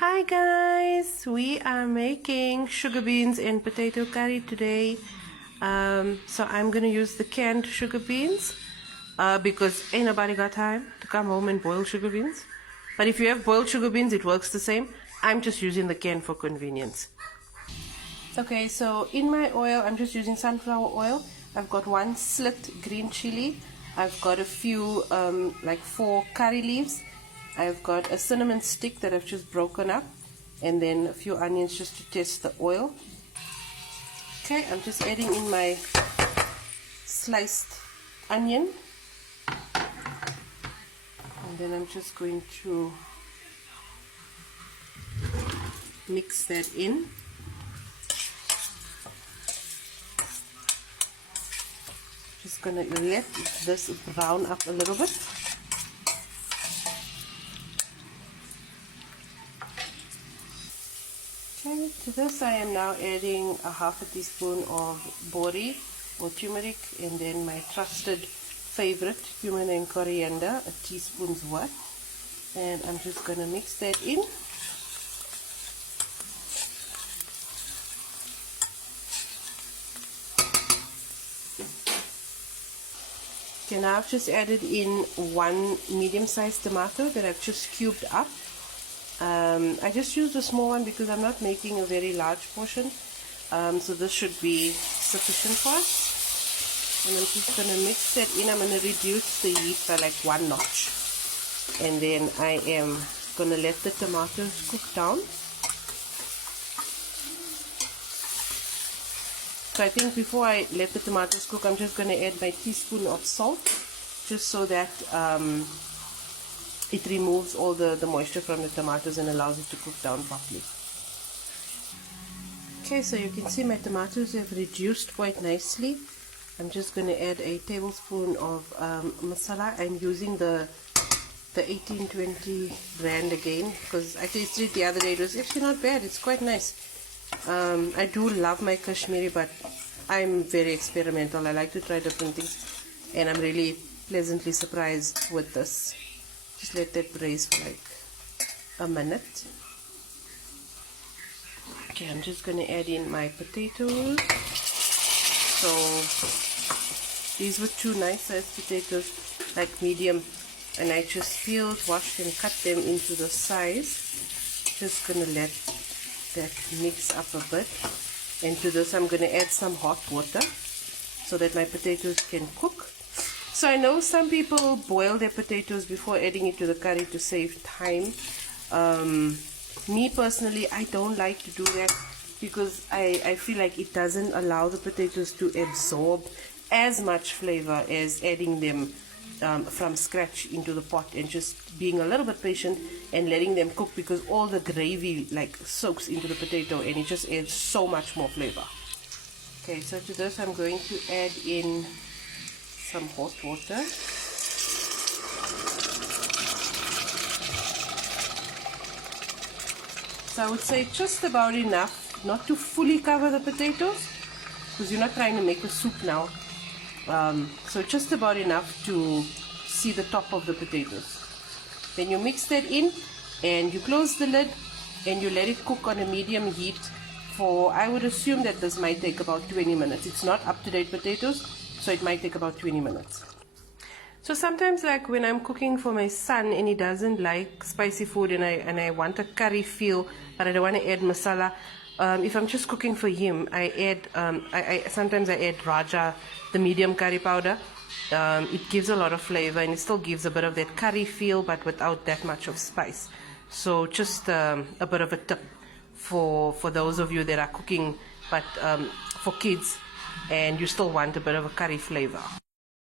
Hi guys, we are making sugar beans and potato curry today. So I'm gonna use the canned sugar beans because ain't nobody got time to come home and boil sugar beans. But if you have boiled sugar beans, it works the same. I'm just using the can for convenience. Okay, so in my oil, I'm just using sunflower oil. I've got one slit green chili. I've got a few, like 4 curry leaves. I've got a cinnamon stick that I've just broken up, and then a few onions just to test the oil. Okay, I'm just adding in my sliced onion, and then I'm just going to mix that in. Just gonna let this brown up a little bit. Okay, to this I am now adding a half a teaspoon of bori or turmeric, and then my trusted favorite cumin and coriander, a teaspoon's worth, and I'm just gonna mix that in. Okay, now I've just added in 1 medium-sized tomato that I've just cubed up. I just used a small one because I'm not making a very large portion, so this should be sufficient for us. And I'm just going to mix that in. I'm going to reduce the heat by like 1 notch, and then I am going to let the tomatoes cook down. So I think before I let the tomatoes cook, I'm just going to add my teaspoon of salt, just so that it removes all the moisture from the tomatoes and allows it to cook down properly. Okay, so you can see my tomatoes have reduced quite nicely. I'm just going to add a tablespoon of masala. I'm using the 1820 brand again because I tasted it the other day. It was actually not bad. It's quite nice. I do love my Kashmiri, but I'm very experimental. I like to try different things, and I'm really pleasantly surprised with this. Just let that braise for like a minute. Okay, I'm just going to add in my potatoes. So these were 2 nice sized potatoes, like medium, and I just peeled, washed and cut them into the size. Just going to let that mix up a bit, and to this I'm going to add some hot water so that my potatoes can cook. So I know some people boil their potatoes before adding it to the curry to save time. Me personally, I don't like to do that because I feel like it doesn't allow the potatoes to absorb as much flavor as adding them from scratch into the pot and just being a little bit patient and letting them cook, because all the gravy like soaks into the potato and it just adds so much more flavor. Okay, so to this I'm going to add in some hot water. So I would say just about enough, not to fully cover the potatoes because you're not trying to make a soup now. So just about enough to see the top of the potatoes. Then you mix that in and you close the lid and you let it cook on a medium heat for, I would assume that this might take about 20 minutes. It's not up-to-date potatoes, so it might take about 20 minutes. So sometimes, like when I'm cooking for my son and he doesn't like spicy food and I want a curry feel, but I don't want to add masala, if I'm just cooking for him, I add sometimes I add Raja, the medium curry powder. It gives a lot of flavor and it still gives a bit of that curry feel, but without that much of spice. So just a bit of a tip for those of you that are cooking, but for kids, and you still want a bit of a curry flavor.